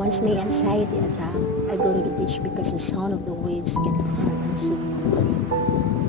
Once my anxiety attack, I go to the beach because the sound of the waves get calm and soothe me.